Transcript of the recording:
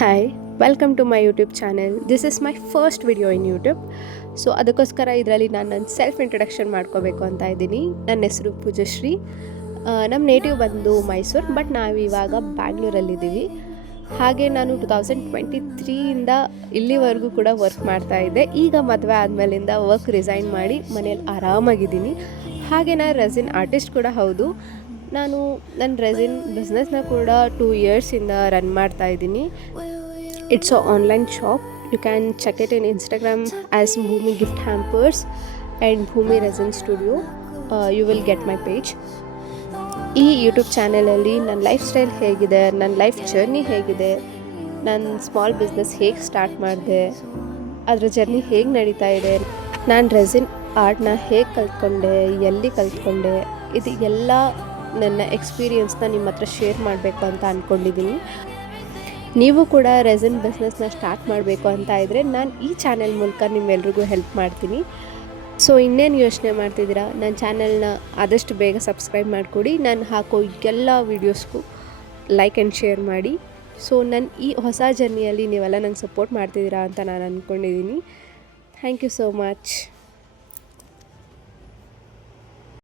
Hi welcome to my YouTube channel. This is my first video in YouTube. So ಅದಕ್ಕೋಸ್ಕರ ಇದರಲ್ಲಿ ನಾನು ನನ್ನ self introduction ಮಾಡ್ಕೋಬೇಕು ಅಂತ ಇದ್ದೀನಿ. ನನ್ನ ಹೆಸರು ಪೂಜಶ್ರೀ. ನಮ್ಮ ನೇಟಿವ್ ಬಂದು ಮೈಸೂರು, ಬಟ್ ನಾವು ಇವಾಗ ಬ್ಯಾಂಗ್ಳೂರಲ್ಲಿದ್ದೀವಿ. ಹಾಗೆ ನಾನು 2023ಇಂದ ಇಲ್ಲಿವರೆಗೂ ಕೂಡ ವರ್ಕ್ ಮಾಡ್ತಾಯಿದ್ದೆ. ಈಗ ಮದುವೆ ಆದಮೇಲಿಂದ ವರ್ಕ್ ರಿಸೈನ್ ಮಾಡಿ ಮನೇಲಿ ಆರಾಮಾಗಿದ್ದೀನಿ. ಹಾಗೆ ನಾನು ರೆಸಿನ್ ಆರ್ಟಿಸ್ಟ್ ಕೂಡ ಹೌದು. ನಾನು ನನ್ನ ರೆಸಿನ್ ಬಿಸ್ನೆಸ್ನ ಕೂಡ 2 ಇಯರ್ಸಿಂದ ರನ್ ಮಾಡ್ತಾಯಿದ್ದೀನಿ. It's a online shop. You can check it in Instagram as Bhoomi gift hampers and Bhoomi resin studio. You will get my page. ಈ ಯೂಟ್ಯೂಬ್ ಚಾನಲಲ್ಲಿ ನನ್ನ ಲೈಫ್ ಸ್ಟೈಲ್ ಹೇಗಿದೆ, ನನ್ನ ಲೈಫ್ ಜರ್ನಿ ಹೇಗಿದೆ, ನನ್ನ ಸ್ಮಾಲ್ ಬಿಸ್ನೆಸ್ ಹೇಗೆ ಸ್ಟಾರ್ಟ್ ಮಾಡಿದೆ, ಅದರ ಜರ್ನಿ ಹೇಗೆ ನಡೀತಾ ಇದೆ, ನಾನು ರೆಸಿನ್ ಆರ್ಟ್ನ ಹೇಗೆ ಕಲ್ತ್ಕೊಂಡೆ, ಎಲ್ಲಿ ಕಲ್ತ್ಕೊಂಡೆ, ಇದು ಎಲ್ಲ ನನ್ನ ಎಕ್ಸ್ಪೀರಿಯನ್ಸ್ನ ನಿಮ್ಮ ಹತ್ರ ಶೇರ್ ಮಾಡಬೇಕು ಅಂತ ಅಂದ್ಕೊಂಡಿದ್ದೀನಿ. ನೀವು ಕೂಡ ರೆಸಿನ್ ಬಿಸ್ನೆಸ್ನ ಸ್ಟಾರ್ಟ್ ಮಾಡಬೇಕು ಅಂತ ಇದ್ದರೆ ನಾನು ಈ ಚಾನೆಲ್ ಮೂಲಕ ನಿಮ್ಮೆಲ್ರಿಗೂ ಹೆಲ್ಪ್ ಮಾಡ್ತೀನಿ. ಸೊ ಇನ್ನೇನು ಯೋಚನೆ ಮಾಡ್ತಿದ್ದೀರಾ, ನನ್ನ ಚಾನೆಲ್ನ ಆದಷ್ಟು ಬೇಗ ಸಬ್ಸ್ಕ್ರೈಬ್ ಮಾಡಿಕೊಡಿ. ನಾನು ಹಾಕೋ ಎಲ್ಲ ವೀಡಿಯೋಸ್ಗೂ ಲೈಕ್ ಆ್ಯಂಡ್ ಶೇರ್ ಮಾಡಿ. ಸೊ ನನ್ನ ಈ ಹೊಸ ಜರ್ನಿಯಲ್ಲಿ ನೀವೆಲ್ಲ ನಂಗೆ ಸಪೋರ್ಟ್ ಮಾಡ್ತಿದ್ದೀರಾ ಅಂತ ನಾನು ಅಂದ್ಕೊಂಡಿದ್ದೀನಿ. Thank you so much.